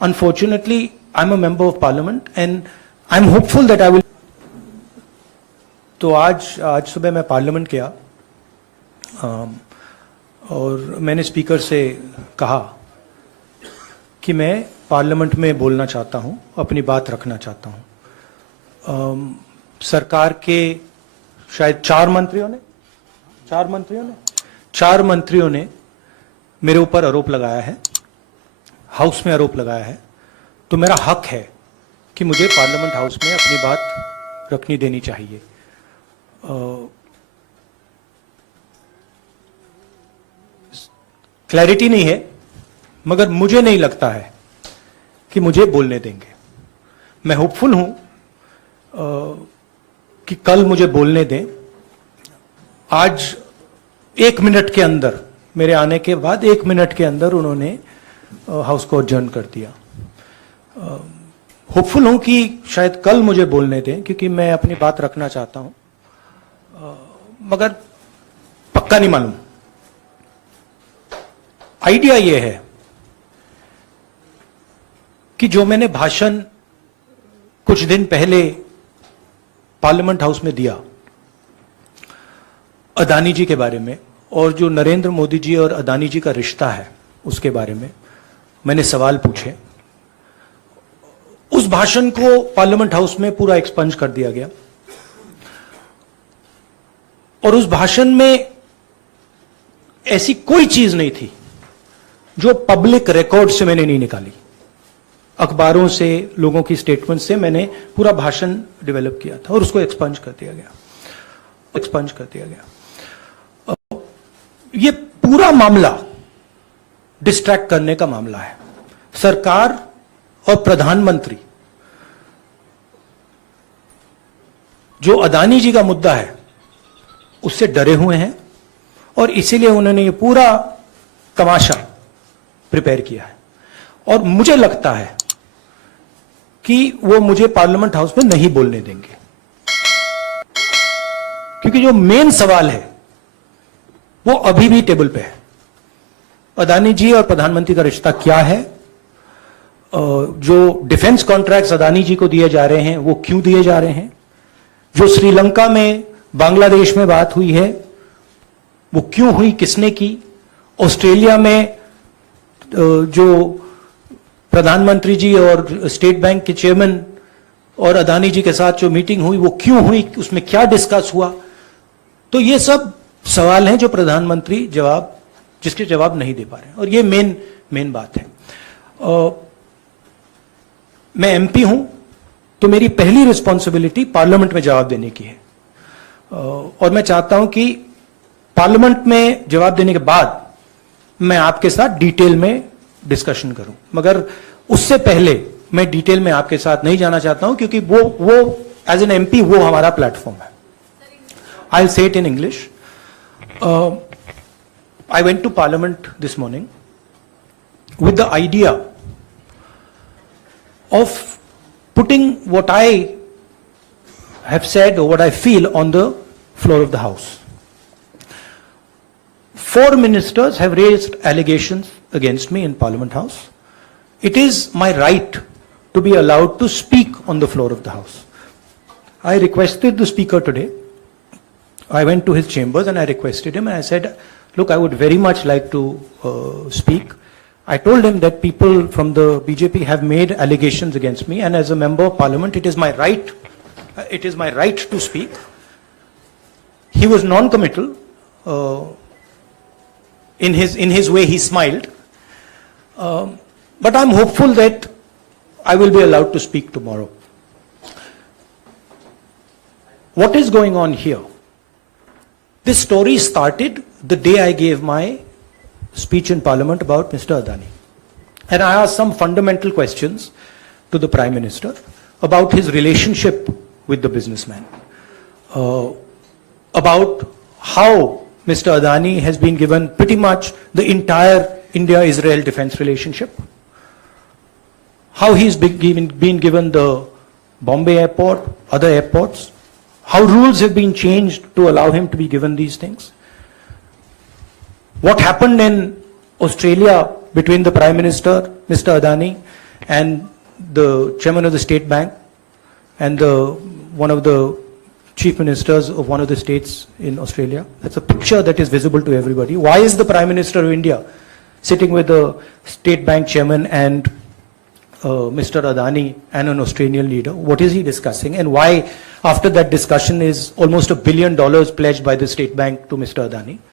unfortunately, I'm a member of parliament and I'm hopeful that I will. तो आज सुबह मैं पार्लियामेंट गया और मैंने स्पीकर से कहा कि मैं पार्लियामेंट में बोलना चाहता हूं, अपनी बात रखना चाहता हूं। सरकार के शायद चार मंत्रियों ने मेरे ऊपर आरोप लगाया है, हाउस में आरोप लगाया है, तो मेरा हक है कि मुझे पार्लियामेंट हाउस में अपनी बात रखनी देनी चाहिए। क्लैरिटी नहीं है, मगर मुझे नहीं लगता है कि मुझे बोलने देंगे। मैं होपफुल हूं कि कल मुझे बोलने दें। आज 1 मिनट के अंदर, मेरे आने के बाद 1 मिनट के अंदर उन्होंने हाउस को अडजर्न कर दिया। होपफुल हूं कि शायद कल मुझे बोलने दें, क्योंकि मैं अपनी बात रखना चाहता हूं, मगर पक्का नहीं मालूम। आइडिया यह है कि जो मैंने भाषण कुछ दिन पहले पार्लियामेंट हाउस में दिया अदानी जी के बारे में, और जो नरेंद्र मोदी जी और अदानी जी का रिश्ता है उसके बारे में मैंने सवाल पूछे, उस भाषण को पार्लियामेंट हाउस में पूरा एक्सपंज कर दिया गया। और उस भाषण में ऐसी कोई चीज नहीं थी जो पब्लिक रिकॉर्ड से मैंने नहीं निकाली। अखबारों से, लोगों की स्टेटमेंट से मैंने पूरा भाषण डेवलप किया था और उसको एक्सपंज कर दिया गया। ये पूरा मामला डिस्ट्रैक्ट करने का मामला है। सरकार और प्रधानमंत्री जो अदानी जी का मुद्दा है उससे डरे हुए हैं और इसीलिए उन्होंने ये पूरा तमाशा प्रिपेयर किया है। और मुझे लगता है कि वो मुझे पार्लियामेंट हाउस में नहीं बोलने देंगे, क्योंकि जो मेन सवाल है वो अभी भी टेबल पे है। अदानी जी और प्रधानमंत्री का रिश्ता क्या है? जो डिफेंस कॉन्ट्रैक्ट्स अदानी जी को दिए जा रहे हैं वो क्यों दिए जा रहे हैं? जो श्रीलंका में, बांग्लादेश में बात हुई है वो क्यों हुई, किसने की? ऑस्ट्रेलिया में जो प्रधानमंत्री जी और स्टेट बैंक के चेयरमैन और अदानी जी के साथ जो मीटिंग हुई वो क्यों हुई, उसमें क्या डिस्कस हुआ? तो ये सब सवाल हैं जो प्रधानमंत्री जिसके जवाब नहीं दे पा रहे हैं, और ये मेन बात है। मैं एमपी हूं तो मेरी पहली रिस्पॉन्सिबिलिटी पार्लियामेंट में जवाब देने की है, और मैं चाहता हूं कि पार्लियामेंट में जवाब देने के बाद मैं आपके साथ डिटेल में डिस्कशन करूं। मगर उससे पहले मैं डिटेल में आपके साथ नहीं जाना चाहता हूं, क्योंकि वो एज एन एमपी वो हमारा प्लेटफॉर्म है। I will say it in English. I went to Parliament this morning with the idea of putting what I have said or what I feel on the floor of the House. 4 ministers have raised allegations against me in Parliament House. It is my right to be allowed to speak on the floor of the House. I requested the Speaker today. I went to his chambers and I requested him and I said, look, I would very much like to speak. I told him that people from the BJP have made allegations against me, and as a member of parliament, it is my right to speak. He was non-committal. In his way, he smiled. But I'm hopeful that I will be allowed to speak tomorrow. What is going on here? This story started the day I gave my speech in Parliament about Mr. Adani. And I asked some fundamental questions to the Prime Minister about his relationship with the businessman, about how Mr. Adani has been given pretty much the entire India-Israel defense relationship, how he's been given the Bombay airport, other airports, how rules have been changed to allow him to be given these things. What happened in Australia between the Prime Minister, Mr. Adani, and the Chairman of the State Bank, and one of the Chief Ministers of one of the states in Australia. That's a picture that is visible to everybody. Why is the Prime Minister of India sitting with the State Bank Chairman and Mr. Adani and an Australian leader? What is he discussing, and why after that discussion is almost $1 billion pledged by the State Bank to Mr. Adani?